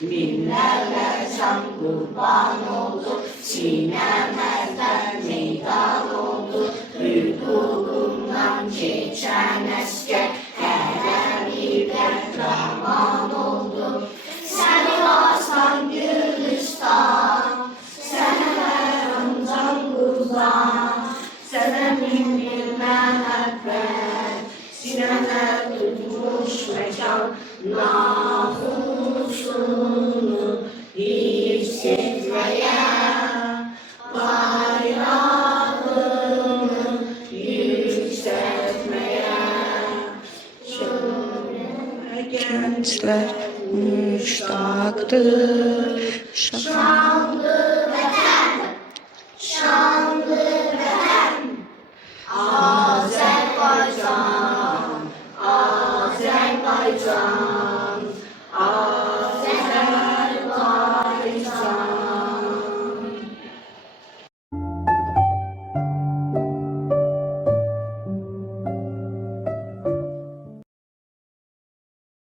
Binlerle can kurban oldu, sinemezden meydan oldu. Hükukundan geçen asker, her bir kahraman oldu. Sen Hasan Gülistan, sen Ramazan Kurban, sen bin mehabbet, sinene tutmuş mekan, namusunu hissetmeye, bayrağını yükseltmeye. Gençler müştaktır, Şanlı